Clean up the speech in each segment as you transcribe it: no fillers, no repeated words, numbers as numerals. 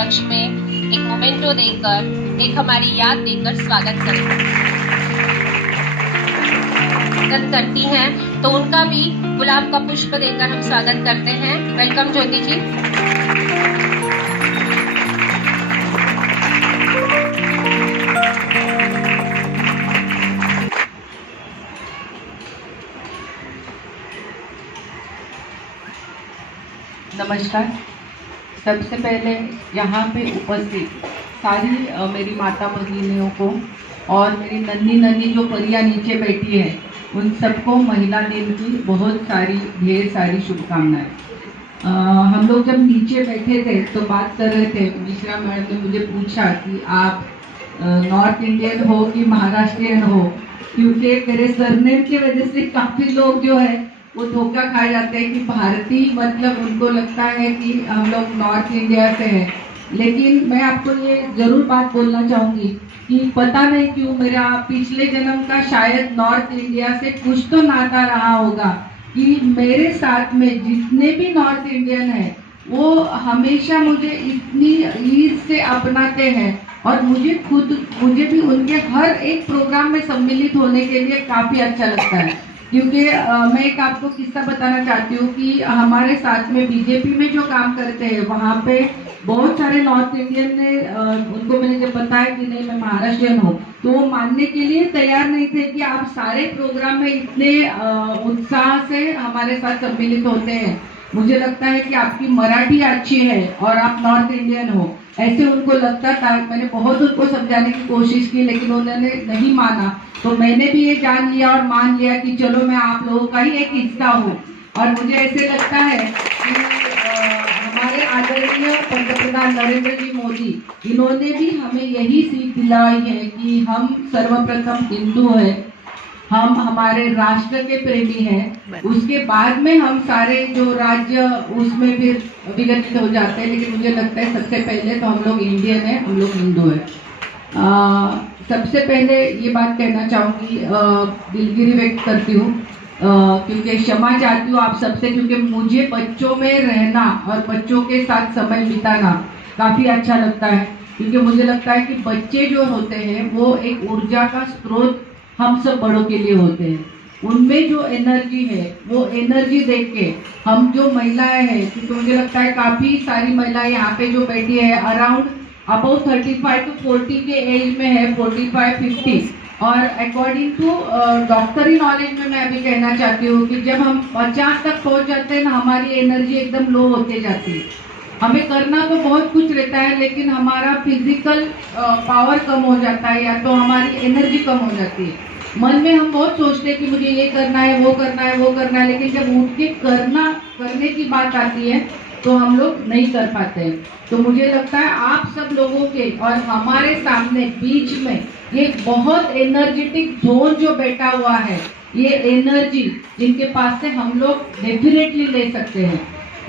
उपलक्ष्य में एक मोमेंटो देकर, एक हमारी याद देकर स्वागत करती हैं, तो उनका भी गुलाब का पुष्प देकर हम स्वागत करते हैं। वेलकम ज्योति जी। नमस्कार। सबसे पहले यहाँ पे उपस्थित सारी मेरी माता भगिनियों को और मेरी नन्ही जो परियां नीचे बैठी है उन सबको महिला दिन की बहुत सारी ढेर सारी शुभकामनाएं। हम लोग जब नीचे बैठे थे तो बात कर रहे थे, मिश्रा मैडम ने मुझे पूछा कि आप नॉर्थ इंडियन हो कि महाराष्ट्रियन हो, क्योंकि मेरे सरनेम की वजह से काफ़ी लोग जो है वो धोखा खा जाते हैं कि भारतीय मतलब उनको लगता है कि हम लोग नॉर्थ इंडिया से हैं। लेकिन मैं आपको ये जरूर बात बोलना चाहूँगी कि पता नहीं क्यों मेरा पिछले जन्म का शायद नॉर्थ इंडिया से कुछ तो नाता रहा होगा कि मेरे साथ में जितने भी नॉर्थ इंडियन हैं वो हमेशा मुझे इतनी ईद से अपनाते हैं और मुझे भी उनके हर एक प्रोग्राम में सम्मिलित होने के लिए काफ़ी अच्छा लगता है। क्योंकि मैं एक आपको किस्सा बताना चाहती हूँ कि हमारे साथ में बीजेपी में जो काम करते हैं वहाँ पे बहुत सारे नॉर्थ इंडियन ने उनको मैंने जब बताया कि नहीं मैं महाराष्ट्रियन हूँ तो वो मानने के लिए तैयार नहीं थे कि आप सारे प्रोग्राम में इतने उत्साह से हमारे साथ सम्मिलित होते हैं। मुझे लगता है कि आपकी मराठी अच्छी है और आप नॉर्थ इंडियन हो, ऐसे उनको लगता था। मैंने बहुत उनको समझाने की कोशिश की लेकिन उन्होंने नहीं माना, तो मैंने भी ये जान लिया और मान लिया कि चलो मैं आप लोगों का ही एक हिस्सा हूँ। और मुझे ऐसे लगता है कि हमारे आदरणीय पंतप्रधान नरेंद्र जी मोदी, इन्होंने भी हमें यही सीख दिलाई है कि हम सर्वप्रथम हिंदू हैं, हम हमारे राष्ट्र के प्रेमी हैं, उसके बाद में हम सारे जो राज्य उसमें फिर विघटित हो जाते हैं। लेकिन मुझे लगता है सबसे पहले तो हम लोग इंडियन हैं, हम लोग हिंदू हैं। सबसे पहले ये बात कहना चाहूँगी, दिलगिरी व्यक्त करती हूँ क्योंकि क्षमा चाहती हूँ आप सबसे, क्योंकि मुझे बच्चों में रहना और बच्चों के साथ समय बिताना काफ़ी अच्छा लगता है। क्योंकि मुझे लगता है कि बच्चे जो होते हैं वो एक ऊर्जा का स्रोत हम सब बड़ों के लिए होते हैं। उनमें जो एनर्जी है वो एनर्जी देख के हम जो महिलाएं हैं, क्योंकि मुझे लगता है काफ़ी सारी महिलाएं यहाँ पे जो बैठी है अराउंड अबाउट 35 to 40 के एज में है, 45-50। और अकॉर्डिंग टू डॉक्टरी नॉलेज में मैं अभी कहना चाहती हूँ कि जब हम 50 तक पहुँच जाते हैं ना हमारी एनर्जी एकदम लो होते जाती है। हमें करना तो बहुत कुछ रहता है लेकिन हमारा फिजिकल पावर कम हो जाता है या तो हमारी एनर्जी कम हो जाती है। मन में हम बहुत सोचते हैं कि मुझे ये करना है वो करना है वो करना है, लेकिन जब उठ के करने की बात आती है तो हम लोग नहीं कर पाते हैं। तो मुझे लगता है आप सब लोगों के और हमारे सामने बीच में ये बहुत एनर्जेटिक जोन जो बैठा हुआ है, ये एनर्जी जिनके पास से हम लोग डेफिनेटली ले सकते हैं।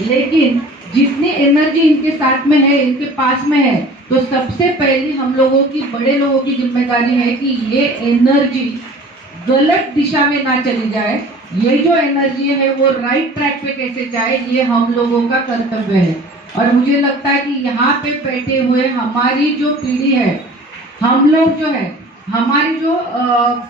लेकिन जितनी एनर्जी इनके साथ में है, इनके पास में है, तो सबसे पहले हम लोगों की, बड़े लोगों की जिम्मेदारी है कि ये एनर्जी गलत दिशा में ना चली जाए। ये जो एनर्जी है वो राइट ट्रैक पे कैसे जाए, ये हम लोगों का कर्तव्य है। और मुझे लगता है कि यहाँ पे बैठे हुए हमारी जो पीढ़ी है, हम लोग जो है, हमारे जो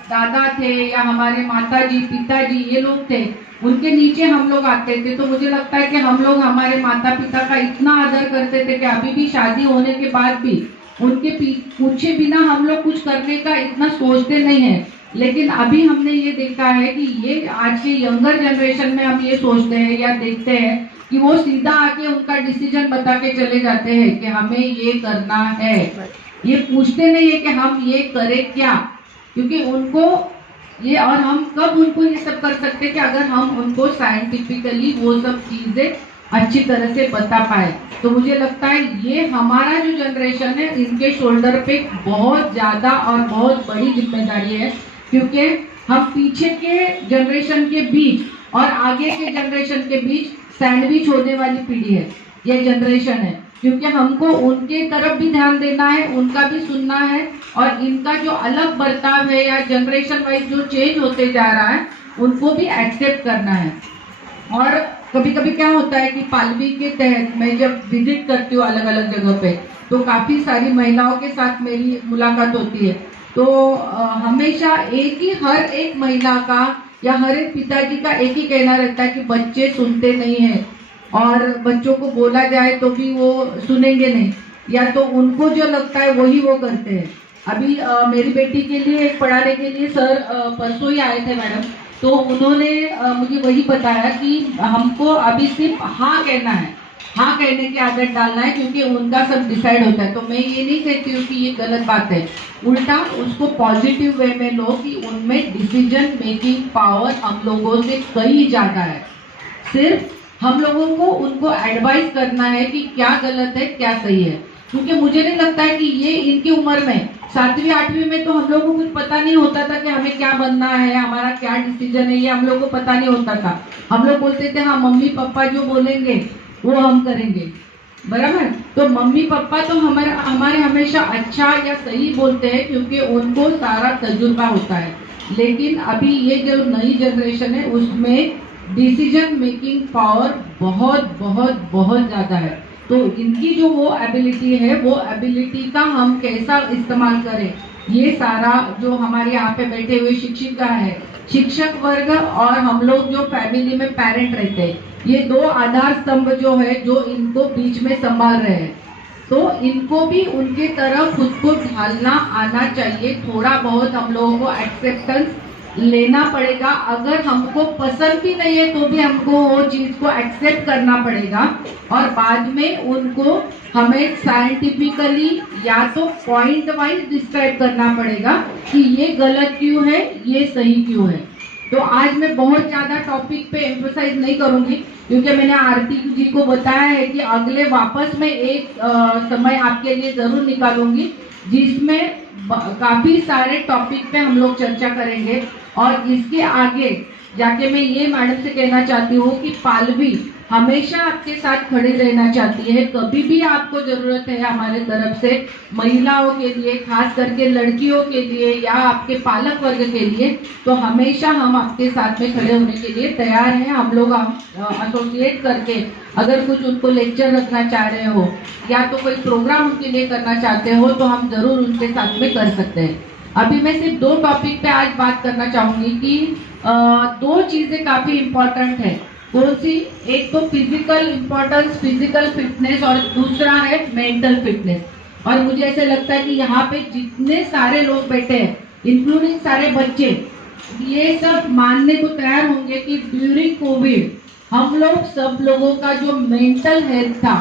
दादा थे या हमारे माताजी पिताजी ये लोग थे, उनके नीचे हम लोग आते थे। तो मुझे लगता है कि हम लोग हमारे माता पिता का इतना आदर करते थे कि अभी भी शादी होने के बाद भी उनके पूछे बिना हम लोग कुछ करने का इतना सोचते नहीं है। लेकिन अभी हमने ये देखा है कि ये आज के यंगर जनरेशन में हम ये सोचते हैं या देखते हैं कि वो सीधा आके उनका डिसीजन बता के चले जाते हैं कि हमें ये करना है। ये पूछते नहीं है कि हम ये करें क्या, क्योंकि उनको ये, और हम कब उनको ये सब कर सकते हैं कि अगर हम उनको साइंटिफिकली वो सब चीजें अच्छी तरह से बता पाए। तो मुझे लगता है ये हमारा जो जनरेशन है इनके शोल्डर पे बहुत ज्यादा और बहुत बड़ी जिम्मेदारी है, क्योंकि हम पीछे के जनरेशन के बीच और आगे के जनरेशन के बीच सैंडविच होने वाली पीढ़ी है, ये जनरेशन है। क्योंकि हमको उनके तरफ भी ध्यान देना है, उनका भी सुनना है, और इनका जो अलग बर्ताव है या जनरेशन वाइज जो चेंज होते जा रहा है उनको भी एक्सेप्ट करना है। और कभी कभी क्या होता है कि पालवी के तहत मैं जब विजिट करती हूँ अलग अलग जगह पे, तो काफी सारी महिलाओं के साथ मेरी मुलाकात होती है। तो हमेशा हर एक महिला का या हर एक पिताजी का एक ही कहना रहता है कि बच्चे सुनते नहीं हैं, और बच्चों को बोला जाए तो भी वो सुनेंगे नहीं, या तो उनको जो लगता है वही वो करते हैं। अभी मेरी बेटी के लिए पढ़ाने के लिए सर परसों ही आए थे मैडम, तो उन्होंने मुझे वही बताया कि हमको अभी सिर्फ हाँ कहना है, हाँ कहने की आदत डालना है, क्योंकि उनका सब डिसाइड होता है। तो मैं ये नहीं कहती हूँ कि ये गलत बात है, उल्टा उसको पॉजिटिव वे में लो कि उनमें डिसीजन मेकिंग पावर हम लोगों से कई ज्यादा है। सिर्फ हम लोगों को उनको एडवाइस करना है कि क्या गलत है क्या सही है, क्योंकि मुझे नहीं लगता है कि ये इनकी उम्र में 7वीं 8वीं में तो हम लोगों को कुछ पता नहीं होता था कि हमें क्या बनना है, हमारा क्या डिसीजन है, ये हम लोग को पता नहीं होता था। हम लोग बोलते थे हाँ मम्मी पापा जो बोलेंगे वो हम करेंगे, बराबर। तो मम्मी पापा तो हमारे हमेशा अच्छा या सही बोलते हैं, क्योंकि उनको सारा तजुर्बा होता है। लेकिन अभी ये जो नई जनरेशन है उसमें डिसीजन मेकिंग पावर बहुत बहुत बहुत ज्यादा है। तो इनकी जो वो एबिलिटी है, वो एबिलिटी का हम कैसा इस्तेमाल करें, ये सारा जो हमारे यहाँ पे बैठे हुए शिक्षिका है, शिक्षक वर्ग और हम लोग जो फैमिली में पेरेंट रहते हैं, ये 2 आधार स्तंभ जो है जो इनको बीच में संभाल रहे हैं। तो इनको भी उनके तरफ खुद को ढालना आना चाहिए। थोड़ा बहुत हम लोगों को एक्सेप्टेंस लेना पड़ेगा। अगर हमको पसंद भी नहीं है तो भी हमको वो चीज को एक्सेप्ट करना पड़ेगा, और बाद में उनको हमें साइंटिफिकली या तो पॉइंट वाइज डिस्क्राइब करना पड़ेगा कि ये गलत क्यों है, ये सही क्यों है। तो आज मैं बहुत ज्यादा टॉपिक पे एम्फोसाइज नहीं करूंगी, क्योंकि मैंने आरती जी को बताया है कि अगले वापस में एक समय आपके लिए जरूर निकालूंगी, जिसमें काफी सारे टॉपिक पे हम लोग चर्चा करेंगे। और इसके आगे जाके मैं ये मैडम से कहना चाहती हूँ कि पालवी हमेशा आपके साथ खड़ी रहना चाहती है। कभी भी आपको जरूरत है हमारे तरफ से, महिलाओं के लिए, खास करके लड़कियों के लिए या आपके पालक वर्ग के लिए, तो हमेशा हम आपके साथ में खड़े होने के लिए तैयार हैं। हम लोग एसोसिएट करके अगर कुछ उनको लेक्चर रखना चाह रहे हो या तो कोई प्रोग्राम उनके लिए करना चाहते हो, तो हम जरूर उनके साथ में कर सकते हैं। अभी मैं सिर्फ 2 टॉपिक पे आज बात करना चाहूंगी कि 2 चीजें काफी इम्पोर्टेंट है। कौन सी? एक तो फिजिकल इम्पोर्टेंस, फिजिकल फिटनेस, और दूसरा है मेंटल फिटनेस। और मुझे ऐसे लगता है कि यहाँ पे जितने सारे लोग बैठे हैं, इंक्लूडिंग सारे बच्चे, ये सब मानने को तैयार होंगे कि ड्यूरिंग कोविड हम लोग सब लोगों का जो मेंटल हेल्थ था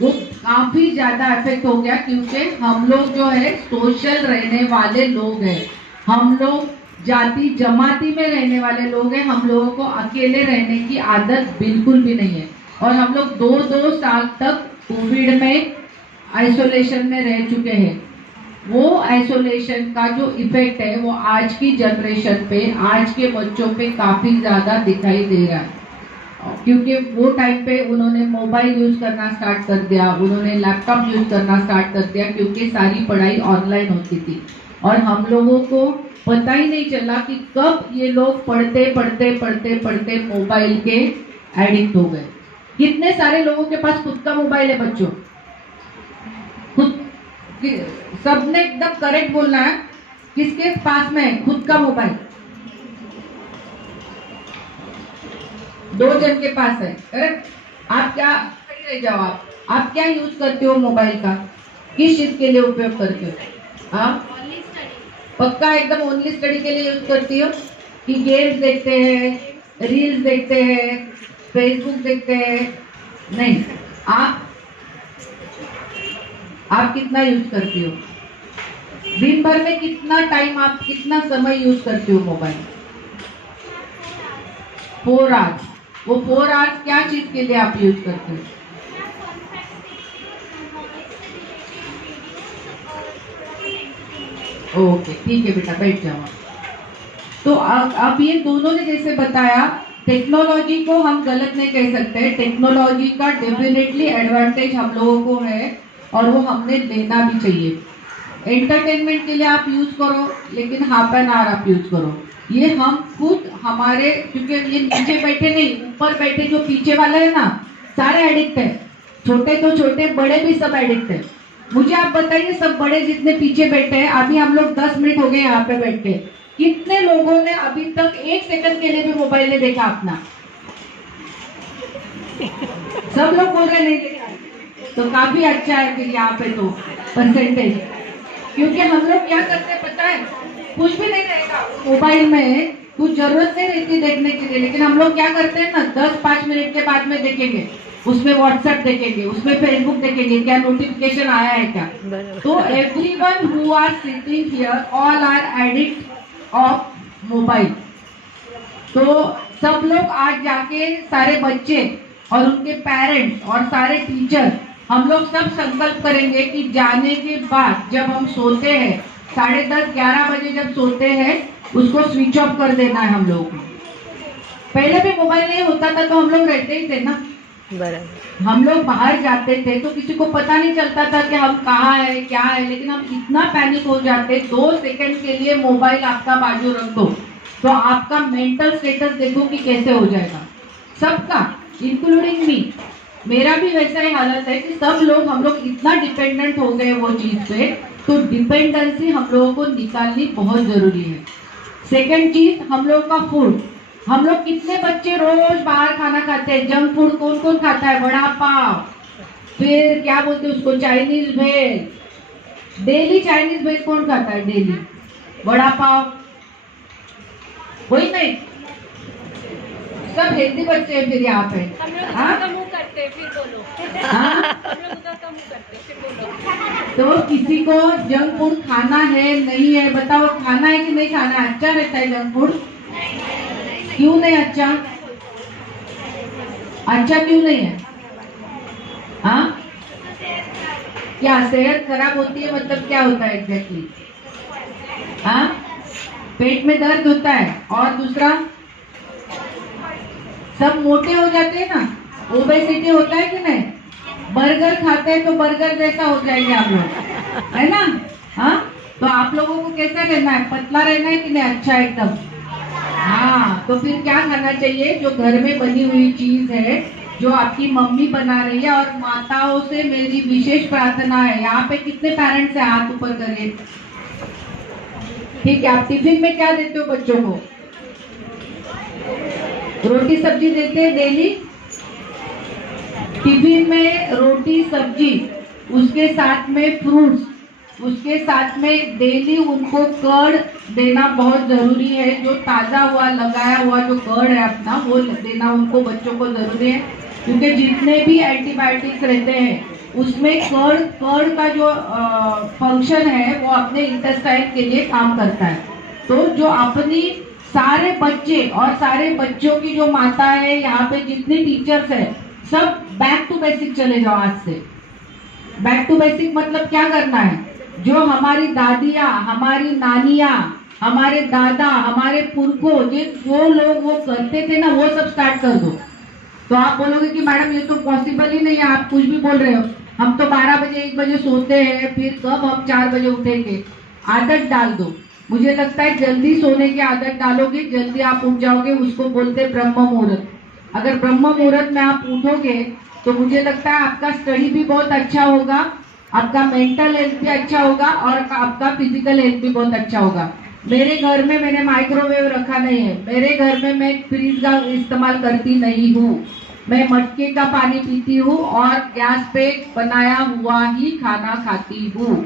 वो काफी ज्यादा इफेक्ट हो गया, क्योंकि हम लोग जो है सोशल रहने वाले लोग हैं, हम लोग जाति जमाती में रहने वाले लोग हैं। हम लोगों को अकेले रहने की आदत बिल्कुल भी नहीं है, और हम लोग 2-2 साल तक कोविड में आइसोलेशन में रह चुके हैं। वो आइसोलेशन का जो इफेक्ट है वो आज की जनरेशन पे, आज के बच्चों पे काफी ज्यादा दिखाई दे रहा है, क्योंकि वो टाइम पे उन्होंने मोबाइल यूज करना स्टार्ट कर दिया, उन्होंने लैपटॉप यूज करना स्टार्ट कर दिया, क्योंकि सारी पढ़ाई ऑनलाइन होती थी। और हम लोगों को पता ही नहीं चला कि कब ये लोग पढ़ते पढ़ते पढ़ते पढ़ते मोबाइल के एडिक्ट हो गए। कितने सारे लोगों के पास खुद का मोबाइल है बच्चों? खुद सबने एकदम करेक्ट बोलना है, किसके पास में है खुद का मोबाइल? 2 जन के पास है, करेक्ट। आप क्या खड़ी रह जाओ, आप क्या यूज करते हो मोबाइल का? किस चीज के लिए उपयोग करते हो? हाँ, पक्का एकदम ओनली स्टडी के लिए यूज करती हो कि गेम्स देखते हैं, रील्स देखते हैं, फेसबुक देखते हैं? नहीं। आप कितना यूज करती हो? दिन भर में कितना टाइम, आप कितना समय यूज करती हो मोबाइल? 4 आवर्स। वो 4 आवर्स क्या चीज के लिए आप यूज करते हो? ओके, ठीक है बेटा, बैठ जाओ। तो अब ये दोनों ने जैसे बताया, टेक्नोलॉजी को हम गलत नहीं कह सकते। टेक्नोलॉजी का डेफिनेटली एडवांटेज हम लोगों को है, और वो हमने लेना भी चाहिए। एंटरटेनमेंट के लिए आप यूज करो, लेकिन हाफ एन आवर आप यूज करो। ये हम खुद हमारे, क्योंकि ये नीचे बैठे नहीं, ऊपर बैठे जो पीछे वाले है ना, सारे एडिक्ट है। छोटे तो छोटे, बड़े भी सब एडिक्ट है। मुझे आप बताइए, सब बड़े जितने पीछे बैठे हैं, अभी हम लोग 10 मिनट हो गए यहाँ पे बैठ के, कितने लोगों ने अभी तक 1 सेकंड के लिए भी मोबाइल नहीं देखा अपना? सब लोग बोल रहे नहीं देखा, तो काफी अच्छा है फिर यहाँ पे तो परसेंटेज। क्योंकि हम लोग क्या करते हैं पता है, कुछ भी नहीं रहेगा मोबाइल में, कुछ जरूरत नहीं रहती देखने के लिए, लेकिन हम लोग क्या करते हैं ना, 10-5 मिनट के बाद में देखेंगे, उसमें व्हाट्सएप देखेंगे, उसमें फेसबुक देखेंगे, क्या नोटिफिकेशन आया है क्या। तो everyone who are sitting here all are addict of mobile. तो सब लोग आज जाके, सारे बच्चे और उनके पेरेंट्स और सारे टीचर, हम लोग सब संकल्प करेंगे कि जाने के बाद जब हम सोते हैं, 10:30-11 बजे जब सोते हैं, उसको स्विच ऑफ कर देना है हम लोगों को। पहले भी मोबाइल नहीं होता था तो हम लोग रहते ही थे ना, बराबर। हम लोग बाहर जाते थे तो किसी को पता नहीं चलता था कि हम कहाँ है क्या है, लेकिन हम इतना पैनिक हो जाते, 2 सेकंड के लिए मोबाइल आपका बाजू रख दो तो आपका मेंटल स्टेटस देखो कि कैसे हो जाएगा सबका, इंक्लूडिंग मी। मेरा भी वैसा ही हालत है कि सब लोग, हम लोग इतना डिपेंडेंट हो गए वो चीज पे, तो डिपेंडेंसी हम लोगों को निकालनी बहुत जरूरी है। सेकंड चीज, हम लोगों का फूड। हम लोग कितने बच्चे रोज बाहर खाना खाते हैं, जंक फूड कौन कौन खाता है, वड़ा पाव, फिर क्या बोलते हैं उसको, चाइनीज भेल। डेली चाइनीज भेल कौन खाता है डेली? वड़ा पाव, वही नहीं, सब हेल्दी बच्चे हैं फिर यहाँ पे। हम लोग उधर का मुंह करते हैं, फिर बोलो। हम लोग उधर का मुंह करते हैं, फिर बोलो। तो किसी को जंक फूड खाना है नहीं है, बताओ, खाना है कि नहीं खाना है? अच्छा रहता है जंक फूड? क्यों नहीं अच्छा? अच्छा क्यों नहीं है? हाँ, क्या सेहत खराब होती है, मतलब क्या होता है एग्जैक्टली? हाँ, पेट में दर्द होता है, और दूसरा सब मोटे हो जाते हैं ना, ओबेसिटी होता है कि नहीं? बर्गर खाते हैं तो बर्गर जैसा हो जाएंगे आप लोग, है ना? हाँ, तो आप लोगों को कैसा रहना है, पतला रहना है कि नहीं? अच्छा एकदम। हाँ, तो फिर क्या खाना चाहिए? जो घर में बनी हुई चीज है, जो आपकी मम्मी बना रही है। और माताओं से मेरी विशेष प्रार्थना है, यहाँ पे कितने पेरेंट्स हैं, हाथ ऊपर करिए। ठीक है, आप टिफिन में क्या देते हो बच्चों को? रोटी सब्जी देते हैं डेली? टिफिन में रोटी सब्जी, उसके साथ में फ्रूट्स, उसके साथ में डेली उनको कर्ड देना बहुत जरूरी है। जो ताजा हुआ लगाया हुआ जो कर्ड है अपना, वो देना उनको, बच्चों को जरूरी है। क्योंकि जितने भी एंटीबायोटिक्स रहते हैं उसमें कर्ड का जो फंक्शन है वो अपने इंटेस्टाइन के लिए काम करता है। तो जो अपनी सारे बच्चे और सारे बच्चों की जो माता है, यहाँ पे जितने टीचर्स है, सब बैक टू बेसिक चले जाओ आज से। बैक टू बेसिक मतलब क्या करना है? जो हमारी दादियाँ, हमारी नानियाँ, हमारे दादा, हमारे पुरखों, जो लोग वो करते थे ना, वो सब स्टार्ट कर दो। तो आप बोलोगे कि मैडम ये तो पॉसिबल ही नहीं है, आप कुछ भी बोल रहे हो। हम तो 12 बजे 1 बजे सोते हैं, फिर कब हम 4 बजे उठेंगे? आदत डाल दो। मुझे लगता है जल्दी सोने की आदत डालोगे, जल्दी आप उठ जाओगे। उसको बोलते ब्रह्म मुहूर्त। अगर ब्रह्म मुहूर्त में आप उठोगे तो मुझे लगता है आपका स्टडी भी बहुत अच्छा होगा, आपका मेंटल हेल्थ भी अच्छा होगा, और आपका फिजिकल हेल्थ भी बहुत अच्छा होगा। मेरे घर में मैंने माइक्रोवेव रखा नहीं है, मेरे घर में मैं फ्रीज का इस्तेमाल करती नहीं हूँ। मैं मटके का पानी पीती हूँ और गैस पे बनाया हुआ ही खाना खाती हूँ।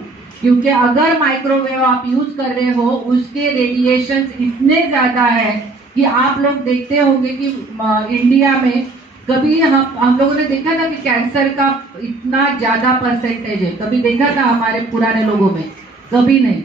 क्योंकि अगर माइक्रोवेव आप यूज कर रहे हो, उसके रेडिएशंस इतने ज्यादा है कि आप लोग देखते होंगे कि इंडिया में कभी हम लोगों ने देखा था कि कैंसर का इतना ज्यादा परसेंटेज है, कभी देखा था हमारे पुराने लोगों में? कभी नहीं।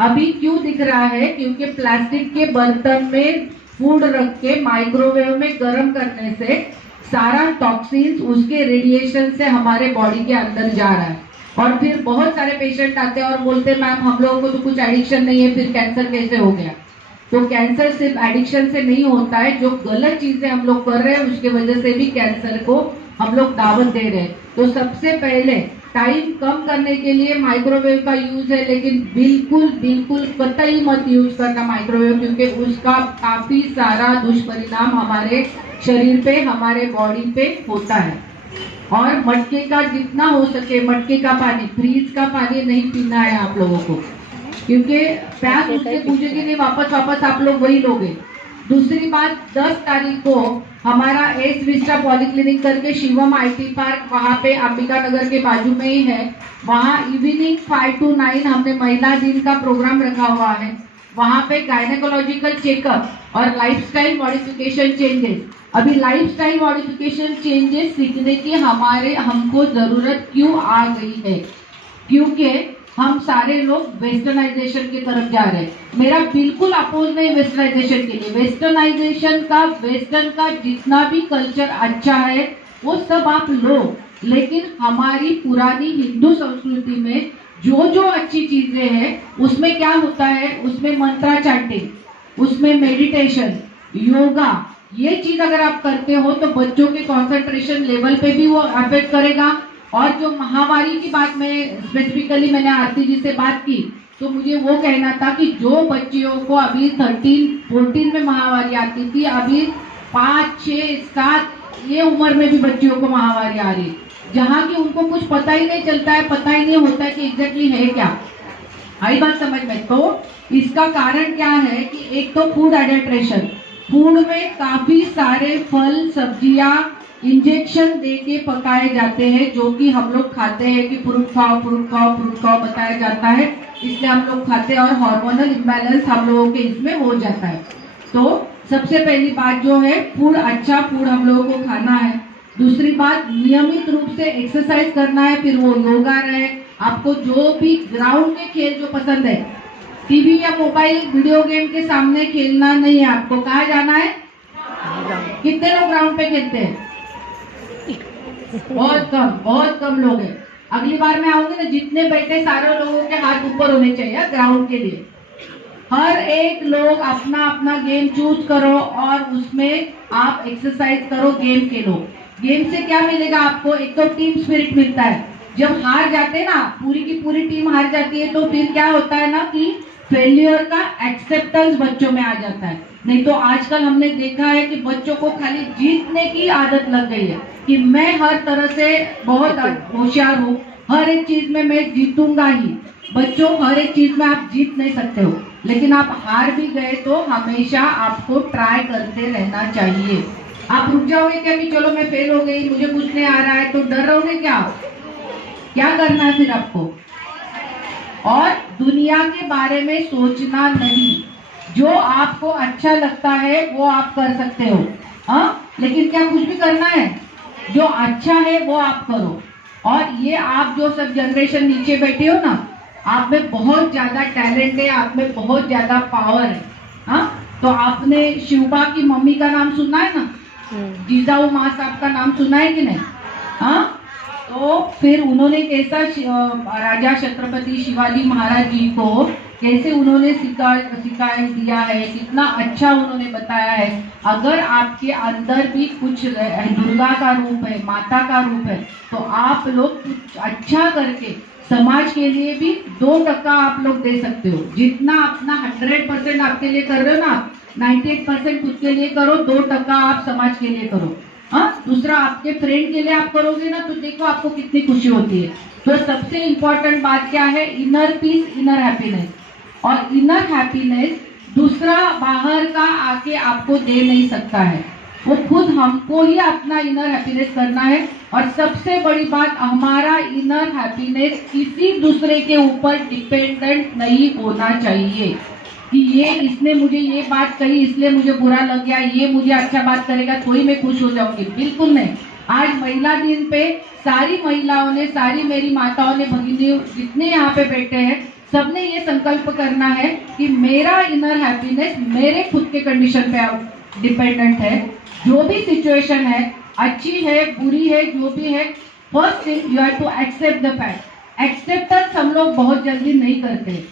अभी क्यों दिख रहा है? क्योंकि प्लास्टिक के बर्तन में फूड रख के माइक्रोवेव में गर्म करने से सारा टॉक्सिन्स, उसके रेडिएशन से हमारे बॉडी के अंदर जा रहा है। और फिर बहुत सारे पेशेंट आते हैं और बोलते हैं मैम हम लोगों को तो कुछ एडिक्शन नहीं है, फिर कैंसर कैसे हो गया? तो कैंसर सिर्फ एडिक्शन से नहीं होता है, जो गलत चीजें हम लोग कर रहे हैं उसके वजह से भी कैंसर को हम लोग दावत दे रहे हैं। तो सबसे पहले टाइम कम करने के लिए माइक्रोवेव का यूज है, लेकिन बिल्कुल बिल्कुल कतई मत यूज करना माइक्रोवेव, क्योंकि उसका काफी सारा दुष्परिणाम हमारे शरीर पे, हमारे बॉडी पे होता है। और मटके का जितना हो सके मटके का पानी, फ्रीज का पानी नहीं पीना है आप लोगों को, क्योंकि प्यास उससे पूछेगी नहीं, वापस आप लोग वही लोगे। दूसरी बात, 10 तारीख को हमारा एस विस्टा पॉलीक्लिनिक करके शिवम आईटी पार्क, वहाँ पे अंबिका नगर के बाजू में ही है, वहाँ इवनिंग 5 to 9 हमने महिला दिन का प्रोग्राम रखा हुआ है। वहाँ पे गायनेकोलॉजिकल चेकअप और लाइफस्टाइल मॉडिफिकेशन चेंजेस। अभी लाइफस्टाइल मॉडिफिकेशन चेंजेस सीखने की हमको जरूरत क्यों आ गई है? क्योंकि हम सारे लोग वेस्टर्नाइजेशन की तरफ जा रहे हैं। मेरा बिल्कुल अपोज नहीं वेस्टर्नाइजेशन के लिए। वेस्टर्न का जितना भी कल्चर अच्छा है वो सब आप लो, लेकिन हमारी पुरानी हिंदू संस्कृति में जो जो अच्छी चीजें हैं उसमें क्या होता है, उसमें मंत्रा चैंटिंग, उसमें मेडिटेशन, योगा, ये चीज अगर आप करते हो तो बच्चों के कंसंट्रेशन लेवल पे भी वो अफेक्ट करेगा। और जो महामारी की बात में स्पेसिफिकली मैंने आरती जी से बात की, तो मुझे वो कहना था कि जो बच्चियों को अभी 13-14 में महामारी आती थी, अभी 5, 6, 7 ये उम्र में भी बच्चियों को महामारी आ रही, जहाँ की उनको कुछ पता ही नहीं चलता है, पता ही नहीं होता है कि एग्जैक्टली है क्या। आई बात समझ में? तो इसका कारण क्या है कि एक तो फूड एडल्ट्रेशन, फूड में काफी सारे फल सब्जियां इंजेक्शन दे के पकाए जाते हैं, जो कि हम लोग खाते हैं कि फ्रूट खाओ बताया जाता है, इसलिए हम लोग खाते हैं और हार्मोनल इम्बैलेंस हम लोगों के इसमें हो जाता है। तो सबसे पहली बात जो है, फूड, अच्छा फूड हम लोगों को खाना है। दूसरी बात, नियमित रूप से एक्सरसाइज करना है, फिर वो योगा रहे, आपको जो भी ग्राउंड के खेल जो पसंद है, टीवी या मोबाइल वीडियो गेम के सामने खेलना नहीं है आपको। कहाँ जाना है? कितने लोग ग्राउंड पे खेलते हैं? बहुत कम लोग हैं। अगली बार मैं आऊंगी ना, जितने बैठे सारे लोगों के हाथ ऊपर होने चाहिए ग्राउंड के लिए। हर एक लोग अपना अपना गेम चूज करो और उसमें आप एक्सरसाइज करो, गेम खेलो। गेम से क्या मिलेगा आपको? एक तो टीम स्पिरिट मिलता है। जब हार जाते हैं ना, पूरी की पूरी टीम हार जाती है, तो फिर क्या होता है ना कि फेलियर का एक्सेप्टेंस बच्चों में आ जाता है। नहीं तो आजकल हमने देखा है कि बच्चों को खाली जीतने की आदत लग गई है कि मैं हर तरह से बहुत होशियार हूँ, हर एक चीज में मैं जीतूंगा ही। बच्चों, हर एक चीज में आप जीत नहीं सकते हो, लेकिन आप हार भी गए तो हमेशा आपको ट्राई करते रहना चाहिए। आप रुक जाओगे क्या कि चलो मैं फेल हो गई, मुझे कुछ नहीं आ रहा है, तो डर रहोगे क्या? क्या करना है फिर आपको? और दुनिया के बारे में सोचना नहीं, जो आपको अच्छा लगता है वो आप कर सकते हो, हाँ, लेकिन क्या कुछ भी करना है? जो अच्छा है वो आप करो। और ये आप जो सब जनरेशन नीचे बैठे हो ना, आप में बहुत ज्यादा टैलेंट है, आप में बहुत ज्यादा पावर है, हाँ। तो आपने शिवबा की मम्मी का नाम सुना है ना, जिजाऊ माँ साहब का नाम सुना है कि नहीं? हाँ, तो फिर उन्होंने कैसा राजा छत्रपति शिवाजी महाराज जी को कैसे उन्होंने सिखाया दिया है, कितना अच्छा उन्होंने बताया है। अगर आपके अंदर भी कुछ दुर्गा का रूप है, माता का रूप है, तो आप लोग कुछ अच्छा करके समाज के लिए भी 2% आप लोग दे सकते हो। जितना अपना 100% आपके लिए कर रहे हो ना, 98% खुद के लिए करो, 2% आप समाज के लिए करो, हाँ। दूसरा, आपके फ्रेंड के लिए आप करोगे ना, तो देखो आपको कितनी खुशी होती है। तो सबसे इम्पोर्टेंट बात क्या है? Inner peace, inner happiness. और इनर हैप्पीनेस दूसरा बाहर का आके आपको दे नहीं सकता है, वो खुद हमको ही अपना इनर हैप्पीनेस करना है। और सबसे बड़ी बात, हमारा इनर हैप्पीनेस किसी दूसरे के ऊपर डिपेंडेंट नहीं होना चाहिए कि ये इसने मुझे ये बात कही इसलिए मुझे बुरा लग गया, ये मुझे अच्छा बात करेगा तो ही मैं खुश हो जाऊंगी। बिल्कुल नहीं। आज महिला दिन पे सारी महिलाओं ने, सारी मेरी माताओं ने, भगिनी जितने यहाँ पे बैठे हैं, सबने ये संकल्प करना है कि मेरा इनर हैप्पीनेस मेरे खुद के कंडीशन पे डिपेंडेंट है। जो भी सिचुएशन है, अच्छी है, बुरी है, जो भी है, first thing you have to accept the fact. Acceptance हम लोग बहुत जल्दी नहीं करते।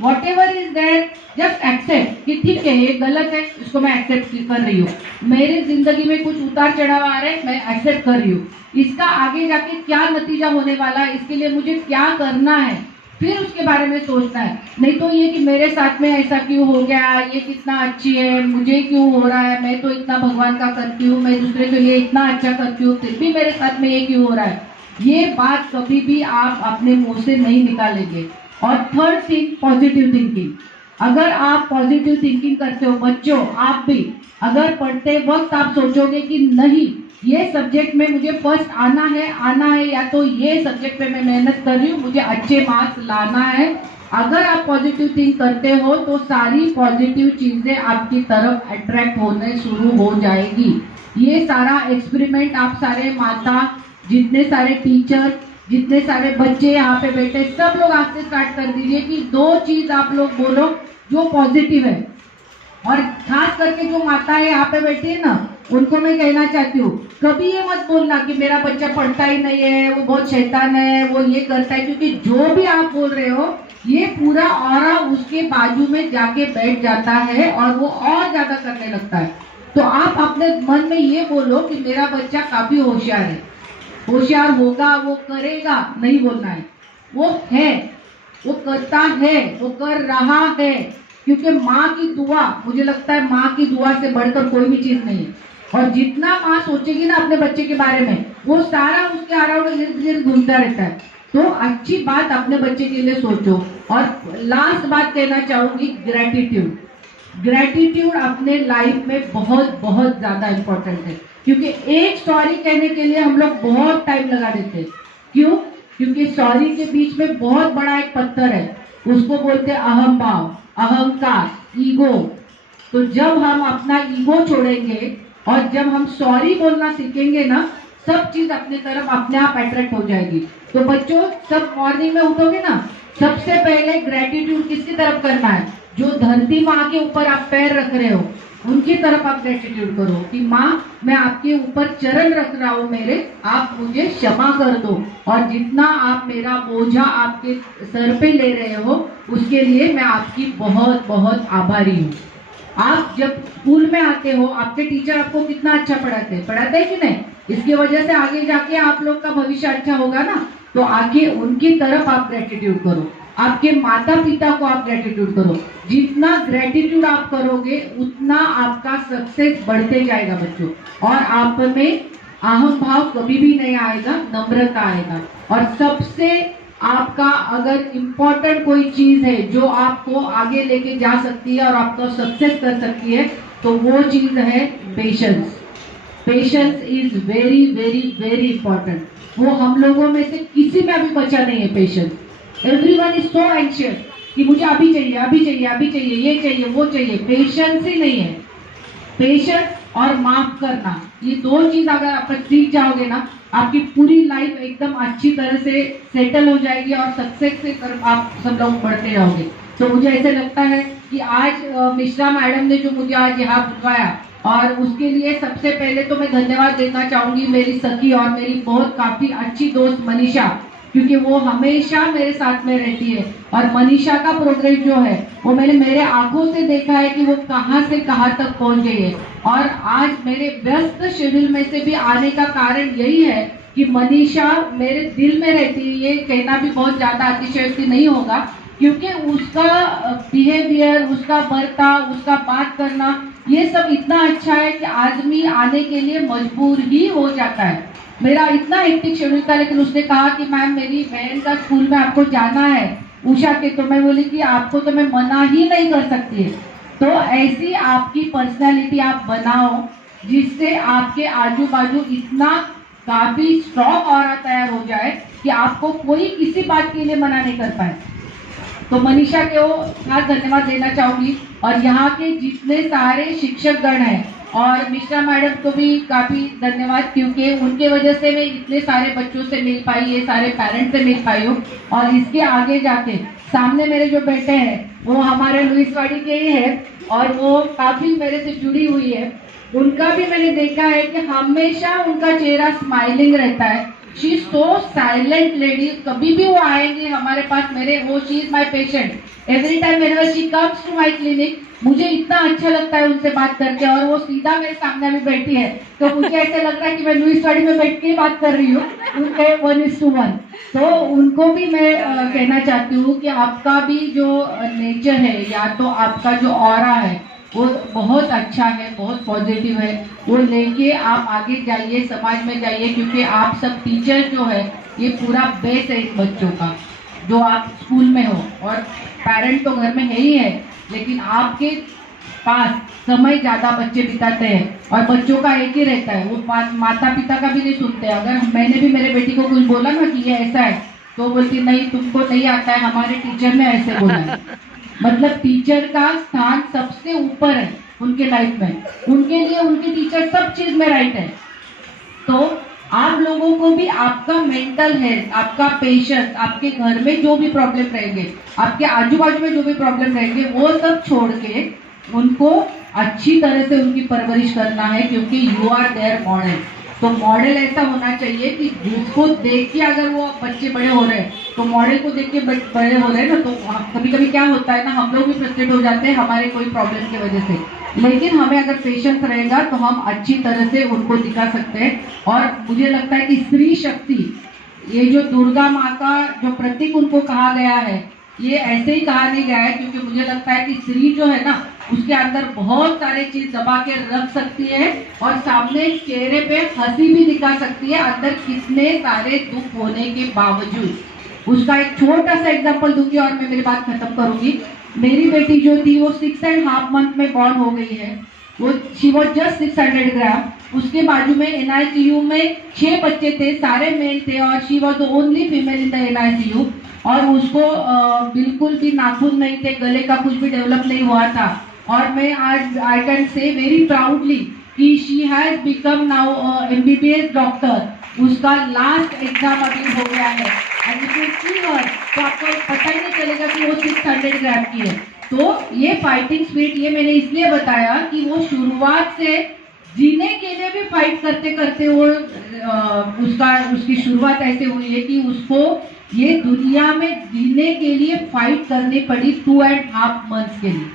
whatever is there just accept कि ठीक है ये गलत है, इसको मैं एक्सेप्ट कर रही हूँ। मेरी जिंदगी में कुछ उतार चढ़ाव आ रहे हैं, मैं एक्सेप्ट कर रही हूँ। इसका आगे जाके क्या नतीजा होने वाला है, इसके लिए मुझे क्या करना है, फिर उसके बारे में सोचना है। नहीं तो ये कि मेरे साथ में ऐसा क्यों हो गया, ये कितना अच्छी है, मुझे क्यों हो रहा है, मैं तो इतना भगवान का करती हूँ, मैं दूसरे के लिए इतना अच्छा करती हूँ, फिर भी मेरे साथ में ये क्यों हो रहा है। ये बात कभी भी आप अपने मुंह से नहीं निकालेंगे। और थर्ड थिंग, पॉजिटिव थिंकिंग। अगर आप पॉजिटिव थिंकिंग करते हो, बच्चों आप भी अगर पढ़ते वक्त आप सोचोगे कि नहीं ये सब्जेक्ट में मुझे फर्स्ट आना है, या तो ये सब्जेक्ट में मैं मेहनत कर रही हूँ, मुझे अच्छे मार्क्स लाना है। अगर आप पॉजिटिव थिंक करते हो तो सारी पॉजिटिव चीजें आपकी तरफ अट्रैक्ट होने शुरू हो जाएगी। ये सारा एक्सपेरिमेंट आप सारे माता, जितने सारे टीचर, जितने सारे बच्चे यहाँ पे बैठे, सब लोग आज से स्टार्ट कर दीजिए कि 2 चीज आप लोग बोलो जो पॉजिटिव है। और खास करके जो माताएं यहाँ पे बैठी है ना, उनको मैं कहना चाहती हूँ, कभी ये मत बोलना कि मेरा बच्चा पढ़ता ही नहीं है, वो बहुत शैतान है, वो ये करता है, क्योंकि जो भी आप बोल रहे हो ये पूरा ऑरा उसके बाजू में जाके बैठ जाता है और वो और ज्यादा करने लगता है। तो आप अपने मन में ये बोलो कि मेरा बच्चा काफी होशियार है, होशियार होगा, वो करेगा, नहीं बोलना है, वो है, वो करता है, वो कर रहा है। क्योंकि माँ की दुआ, मुझे लगता है माँ की दुआ से बढ़कर कोई भी चीज नहीं है। और जितना माँ सोचेगी ना अपने बच्चे के बारे में, वो सारा उसके अराउंड इर्द गिर्द घूमता रहता है। तो अच्छी बात अपने बच्चे के लिए सोचो। और लास्ट बात कहना चाहूंगी, ग्रेटिट्यूड। ग्रेटिट्यूड अपने लाइफ में बहुत बहुत ज्यादा इंपॉर्टेंट है, क्योंकि एक सॉरी कहने के लिए हम लोग बहुत टाइम लगा देते हैं। क्यों? क्योंकि सॉरी के बीच में बहुत बड़ा एक पत्थर है, उसको बोलते हैं अहम भाव, अहंकार, ईगो। तो जब हम अपना ईगो छोड़ेंगे और जब हम सॉरी बोलना सीखेंगे ना, सब चीज अपने तरफ अपने आप अट्रैक्ट हो जाएगी। तो बच्चों, सब मॉर्निंग में उठोगे ना, सबसे पहले ग्रेटिट्यूड किसकी तरफ करना है? जो धरती माँ के ऊपर आप पैर रख रहे हो, उनकी तरफ आप ग्रेटिट्यूड करो कि माँ, मैं आपके ऊपर चरण रख रहा हूँ मेरे, आप मुझे क्षमा कर दो, और जितना आप मेरा बोझा आपके सर पे ले रहे हो उसके लिए मैं आपकी बहुत बहुत आभारी हूँ। आप जब स्कूल में आते हो, आपके टीचर आपको कितना अच्छा पढ़ाते हैं कि नहीं? इसकी वजह से आगे जाके आप लोग का भविष्य अच्छा होगा ना। तो आगे उनकी तरफ आप ग्रेटिट्यूड करो, आपके माता पिता को आप ग्रेटिट्यूड करो। जितना ग्रेटिट्यूड आप करोगे उतना आपका सक्सेस बढ़ते जाएगा बच्चों। और आप में अहम भाव कभी भी नहीं आएगा, नम्रता आएगा। और सबसे आपका अगर इम्पोर्टेंट कोई चीज है जो आपको आगे लेके जा सकती है और आपको सक्सेस कर सकती है, तो वो चीज है patience. Patience is very very very important. वो हम लोगों में से किसी में अभी बचा नहीं है patience. Everyone is so anxious कि मुझे अभी चाहिए, अभी चाहिए, अभी चाहिए, ये चाहिए, वो चाहिए। पेशेंस ही नहीं है। पेशेंस और माफ करना, ये 2 चीज अगर आप सीख जाओगे ना, आपकी पूरी लाइफ एकदम अच्छी तरह से सेटल हो जाएगी और सक्सेस से तरफ आप सब लोग बढ़ते जाओगे। तो मुझे ऐसे लगता है कि आज मिश्रा मैडम ने जो मुझे आज यहाँ बुलवाया, और उसके लिए सबसे पहले तो मैं धन्यवाद देना चाहूंगी मेरी सखी और मेरी बहुत काफी अच्छी दोस्त मनीषा, क्योंकि वो हमेशा मेरे साथ में रहती है। और मनीषा का प्रोग्रेस जो है वो मैंने मेरे आंखों से देखा है कि वो कहां से कहां तक पहुंच गई है। और आज मेरे व्यस्त शेड्यूल में से भी आने का कारण यही है कि मनीषा मेरे दिल में रहती है। ये कहना भी बहुत ज्यादा अतिशयोक्ति नहीं होगा, क्योंकि उसका बिहेवियर, उसका बर्ताव, उसका बात करना, ये सब इतना अच्छा है कि आदमी आने के लिए मजबूर ही हो जाता है। मेरा इतना हेक्टिक शेड्यूल था, लेकिन उसने कहा कि मैम मेरी बहन का स्कूल में आपको जाना है उषा के, तो मैं बोली कि आपको तो मैं मना ही नहीं कर सकती है। तो ऐसी आपकी पर्सनालिटी आप बनाओ जिससे आपके आजू बाजू इतना काफी स्ट्रॉन्ग ऑरा तैयार हो जाए कि आपको कोई किसी बात के लिए मना नहीं कर पाए। तो मनीषा को खास धन्यवाद देना चाहूंगी। और यहाँ के जितने सारे शिक्षक गण हैं और मिश्रा मैडम को भी काफी धन्यवाद, क्योंकि उनके वजह से मैं इतने सारे बच्चों से मिल पाई, ये सारे पेरेंट्स से मिल पाई हूँ। और इसके आगे जाके सामने मेरे जो बेटे हैं वो हमारे लुइसवाड़ी के ही है और वो काफी मेरे से जुड़ी हुई है। उनका भी मैंने देखा है कि हमेशा उनका चेहरा स्माइलिंग रहता है। She is so silent lady, कभी भी वो आएंगे हमारे पास, मेरे वो she is my patient. Every time whenever she comes to my clinic, मुझे इतना अच्छा लगता है उनसे बात करके, और वो सीधा मेरे सामने में बैठी है तो मुझे ऐसे लग रहा है कि मैं लुई स्टडी में बैठ के बात कर रही हूँ उनके 1:1। तो उनको भी मैं कहना चाहती हूँ कि आपका भी जो नेचर है या तो आपका जो ऑरा है वो बहुत अच्छा है, बहुत पॉजिटिव है, वो लेके आप आगे जाइए, समाज में जाइए, क्योंकि आप सब टीचर जो है ये पूरा बेस है इन बच्चों का, जो आप स्कूल में हो, और पेरेंट तो घर में है ही है, लेकिन आपके पास समय ज्यादा बच्चे बिताते हैं, और बच्चों का एक ही रहता है, वो माता पिता का भी नहीं सुनते। अगर मैंने भी मेरे बेटी को कुछ बोला ना कि ये ऐसा है, तो बोलती नहीं तुमको नहीं आता है, हमारे टीचर ने ऐसे बोला है। मतलब टीचर का स्थान सबसे ऊपर है उनके लाइफ में, उनके लिए उनके टीचर सब चीज में राइट है। तो आप लोगों को भी आपका मेंटल हेल्थ, आपका पेशेंस, आपके घर में जो भी प्रॉब्लम रहेंगे, आपके आजू बाजू में जो भी प्रॉब्लम रहेंगे, वो सब छोड़ के उनको अच्छी तरह से उनकी परवरिश करना है, क्योंकि यू आर देयर मॉडल। तो मॉडल ऐसा होना चाहिए कि जिसको देख के अगर वो बच्चे बड़े हो रहे हैं, तो मॉडल को देख के बड़े हो रहे हैं ना, तो कभी कभी क्या होता है ना, हम लोग भी फ्रस्ट्रेट हो जाते हैं हमारे कोई प्रॉब्लम की वजह से, लेकिन हमें अगर पेशेंस रहेगा तो हम अच्छी तरह से उनको दिखा सकते हैं। और मुझे लगता है कि स्त्री शक्ति, ये जो दुर्गा माँ का जो प्रतीक उनको कहा गया है, ये ऐसे ही कहा नहीं गया है, क्योंकि मुझे लगता है कि स्त्री जो है ना, उसके अंदर बहुत सारे चीज दबा के रख सकती है, और सामने चेहरे पे हंसी भी दिखा सकती है, अंदर कितने सारे दुख होने के बावजूद। उसका एक छोटा सा एग्जांपल दूंगी और मैं मेरी बात खत्म करूंगी। मेरी बेटी जो थी वो 6.5 मंथ में बॉर्न हो गई है, वो शी वॉज जस्ट 600 ग्राम। उसके बाजू में NICU में 6 बच्चे थे, सारे मेल थे, और she was the only female in the NICU। और उसको बिल्कुल भी नाखून नहीं थे, गले का कुछ भी डेवलप नहीं हुआ था, और मैं आज I can say very proudly कि she has become now MBBS doctor. उसका लास्ट एग्जाम अभी हो गया है, and if you see her तो आपको पता ही नहीं चलेगा कि वो 600 ग्राम की है। तो ये फाइटिंग स्पिरिट, ये मैंने इसलिए बताया कि वो शुरुआत से जीने के लिए भी फाइट करते करते वो उसकी शुरुआत ऐसे हुई है कि उसको ये दुनिया में जीने के लिए फाइट करनी पड़ी 2.5 मंथ्स के लिए।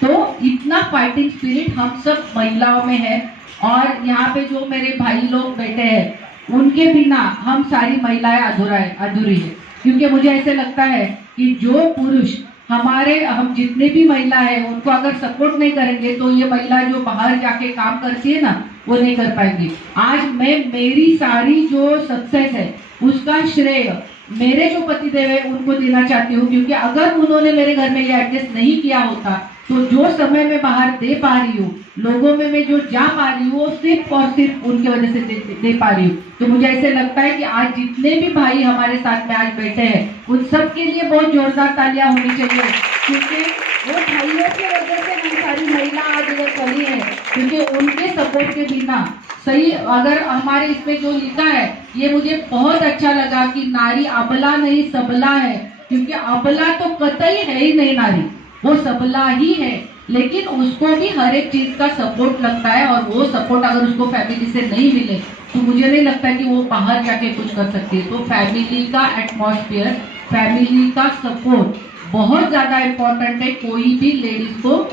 तो इतना फाइटिंग स्पिरिट हम सब महिलाओं में है, और यहाँ पे जो मेरे भाई लोग बैठे हैं उनके बिना हम सारी महिलाएं अधूरी है, क्योंकि मुझे ऐसे लगता है कि जो पुरुष हम जितने भी महिला है उनको अगर सपोर्ट नहीं करेंगे तो ये महिला जो बाहर जाके काम करती है ना, वो नहीं कर पाएंगी। आज मैं मेरी सारी जो सक्सेस है उसका श्रेय मेरे जो पतिदेव है उनको देना चाहती हूँ, क्योंकि अगर उन्होंने मेरे घर में ये एडजस्ट नहीं किया होता तो जो समय मैं बाहर दे पा रही हूँ, लोगों में मैं जो जा पा रही हूँ, वो सिर्फ और सिर्फ उनकी वजह से दे पा रही हूँ। तो मुझे ऐसे लगता है कि आज जितने भी भाई हमारे साथ में आज बैठे हैं उन सब के लिए बहुत जोरदार तालियां होनी चाहिए, क्योंकि वो भाइयों की वजह से हम सारी महिला आज इधर खड़ी है, क्योंकि उनके सपोर्ट के बिना सही। अगर हमारे इसमें जो लिखा है ये मुझे बहुत अच्छा लगा कि नारी अबला नहीं सबला है, क्योंकि अबला तो कतई है ही नहीं, नारी वो सबला ही है, लेकिन उसको भी हर एक चीज का सपोर्ट लगता है, और वो सपोर्ट अगर उसको फैमिली से नहीं मिले तो मुझे नहीं लगता कि वो बाहर जाके कुछ कर सकती है। तो फैमिली का एटमॉस्फेयर, फैमिली का सपोर्ट बहुत ज्यादा इम्पोर्टेंट है कोई भी लेडीज को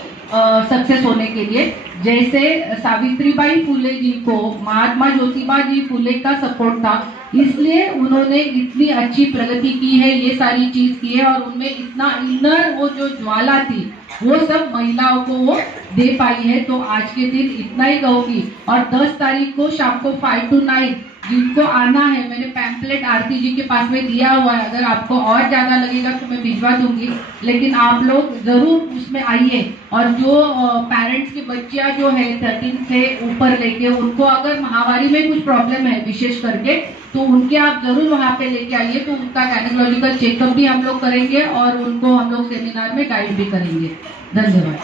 सक्सेस होने के लिए। जैसे सावित्रीबाई फुले जी को महात्मा ज्योतिबा जी फुले का सपोर्ट था, इसलिए उन्होंने इतनी अच्छी प्रगति की है, ये सारी चीज की है, और उनमें इतना इनर वो जो ज्वाला थी वो सब महिलाओं को वो दे पाई है। तो आज के दिन इतना ही कहूंगी, और 10 तारीख को शाम को 5 to 9 जिनको आना है, मैंने पैम्पलेट आरती जी के पास में दिया हुआ है, अगर आपको और ज्यादा लगेगा तो मैं भिजवा दूंगी, लेकिन आप लोग जरूर उसमें आइए। और जो पेरेंट्स की बच्चियां जो है 13 से ऊपर लेके, उनको अगर महावारी में कुछ प्रॉब्लम है विशेष करके, तो उनके आप जरूर वहाँ पे लेके आइए, तो उनका गायनेकोलॉजिकल चेकअप भी हम लोग करेंगे और उनको हम लोग सेमिनार में गाइड भी करेंगे। धन्यवाद।